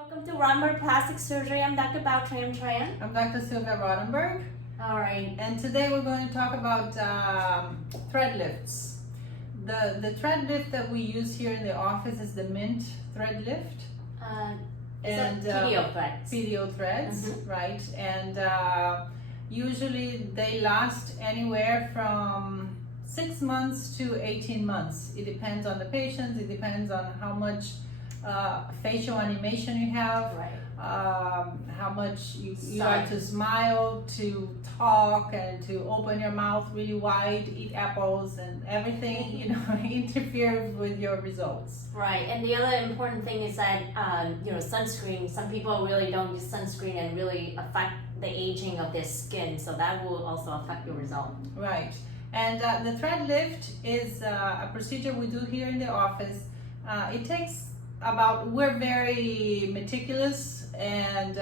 Welcome to Rotemberg Plastic Surgery. I'm Dr. Baotram Tran. I'm Dr. Silvia Rotemberg, All right. and today we're going to talk about thread lifts. The thread lift that we use here in the office is the Mint thread lift. And PDO threads. PDO threads, right? And usually they last anywhere from 6 months to 18 months. It depends on the patients, it depends on how much facial animation you have, Right. how much you like to smile, to talk, and to open your mouth really wide, eat apples, and everything interferes with your results. Right. And the other important thing is that sunscreen. Some people really don't use sunscreen and really affect the aging of their skin, so that will also affect your result. Right. And the thread lift is a procedure we do here in the office. It takes we're very meticulous, and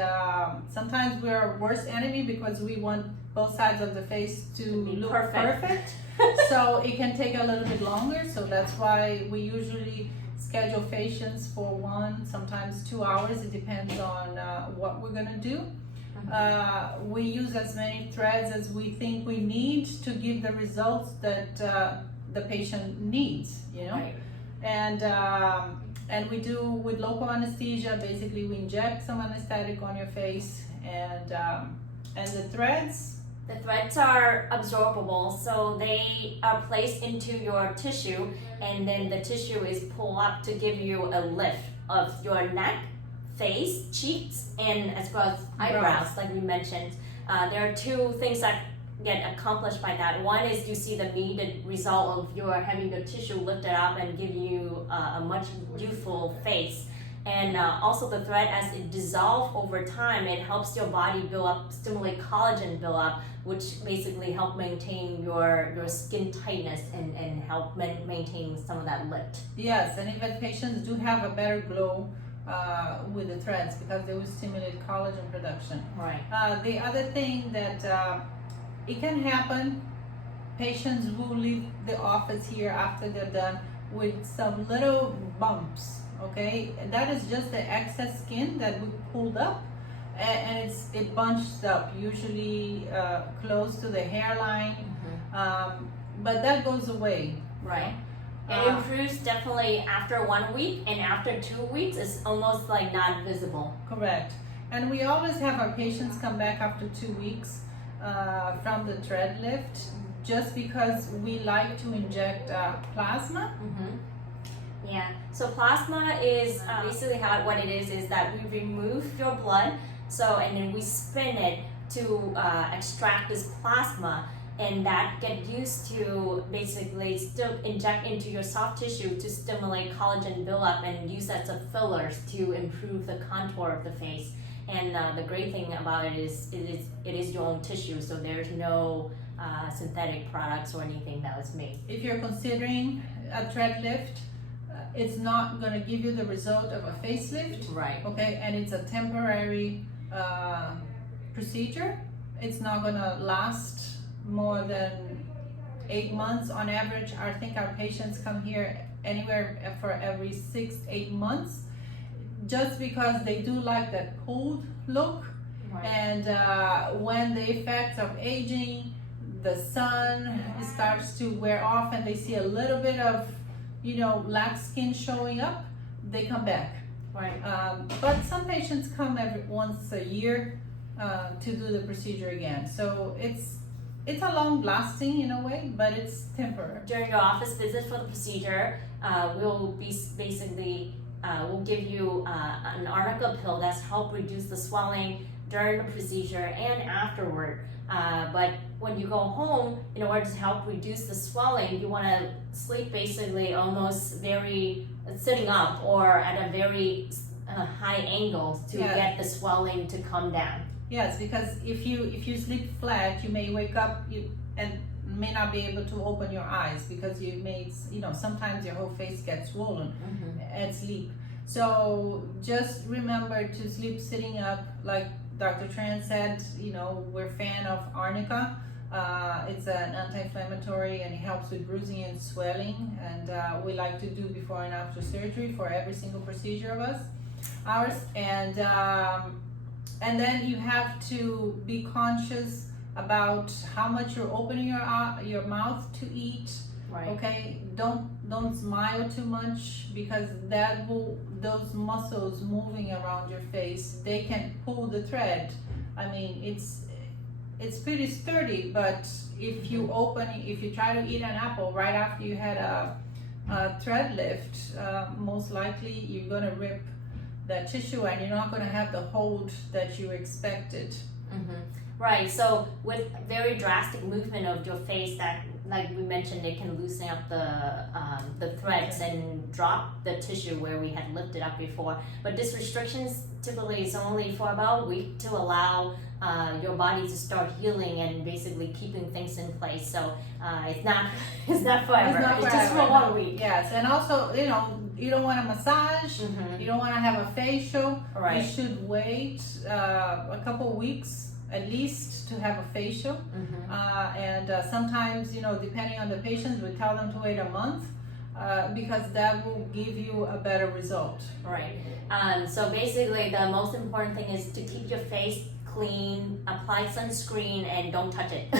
sometimes we're our worst enemy because we want both sides of the face to look perfect. So it can take a little bit longer, so that's why we usually schedule patients for 1, sometimes 2 hours. It depends on what we're gonna do. We use as many threads as we think we need to give the results that the patient needs, Right. And we do with local anesthesia. Basically, we inject some anesthetic on your face, and the threads. The threads are absorbable, so they are placed into your tissue, and then the tissue is pulled up to give you a lift of your neck, face, cheeks, and as well as eyebrows, like we mentioned. There are 2 things that get accomplished by that. One is you see the immediate result of your having the tissue lifted up and give you a much youthful face. And also the thread, as it dissolves over time, it helps your body build up, stimulate collagen build up, which basically help maintain your skin tightness and help maintain some of that lift. Yes, and even patients do have a better glow with the threads because they will stimulate collagen production. Right. The other thing that it can happen, patients will leave the office here after they're done with some little bumps, okay? And that is just the excess skin that we pulled up, and it bunched up, usually close to the hairline, but that goes away. Right. It improves definitely after 1 week, and after 2 weeks it's almost like not visible. Correct. And we always have our patients come back after 2 weeks from the thread lift, just because we like to inject plasma. Yeah, so plasma is basically what it is that we remove your blood, and then we spin it to extract this plasma, and that get used to basically still inject into your soft tissue to stimulate collagen buildup and use that as fillers to improve the contour of the face. And the great thing about it is your own tissue, so there's no synthetic products or anything that was made. If you're considering a thread lift, it's not going to give you the result of a facelift. Right. Okay, and it's a temporary procedure. It's not going to last more than 8 months on average. I think our patients come here anywhere for every 6-8 months, just because they do like that pulled look. Right. And when the effects of aging, the sun starts to wear off, and they see a little bit of lax skin showing up, they come back. Right. But some patients come once a year to do the procedure again, so it's a long lasting in a way, but it's temporary. During your office visit for the procedure, we'll be basically we'll give you an arnica pill that's help reduce the swelling during the procedure and afterward. But when you go home, in order to help reduce the swelling, you want to sleep basically almost sitting up or at a very high angle to get the swelling to come down. Yes, because if you sleep flat, you may wake up and may not be able to open your eyes because you may, sometimes your whole face gets swollen at sleep. So just remember to sleep sitting up, like Dr. Tran said. We're a fan of arnica. It's an anti-inflammatory, and it helps with bruising and swelling, and we like to do before and after surgery for every single procedure of us. hours, and then you have to be conscious about how much you're opening your mouth to eat. Right. Okay, don't smile too much, because those muscles moving around your face, they can pull the thread. I mean, it's pretty sturdy, but if you try to eat an apple right after you had a thread lift, most likely you're gonna rip that tissue, and you're not gonna have the hold that you expected. Right, so with very drastic movement of your face, that, like we mentioned, it can loosen up the threads and drop the tissue where we had lifted up before. But this restrictions typically is only for about a week to allow your body to start healing and basically keeping things in place. So it's not forever. It's just for 1 week. Yes, and also, you don't want a massage. You don't want to have a facial. Right. You should wait a couple weeks at least to have a facial. And sometimes, depending on the patient, we tell them to wait a month, because that will give you a better result. Right. So basically, the most important thing is to keep your face clean, apply sunscreen, and don't touch it.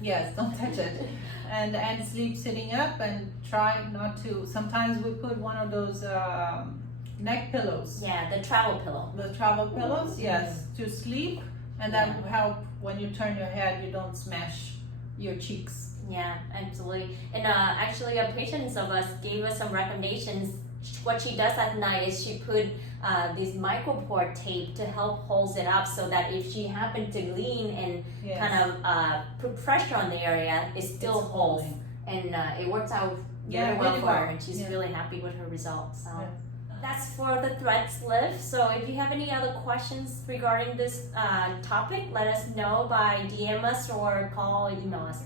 Yes, don't touch it. And sleep sitting up, and try not to. Sometimes we put one of those neck pillows. Yeah, the travel pillow. The travel pillows, yes, to sleep. And that will help when you turn your head, you don't smash your cheeks. Yeah, absolutely. And actually, a patient of us gave us some recommendations. What she does at night is she put this micropore tape to help hold it up, so that if she happened to lean and kind of put pressure on the area, it still holds. And it works out very well for her, and she's really happy with her results. So. Yes. That's for the threads lift. So if you have any other questions regarding this topic, let us know by DM us or call or email us.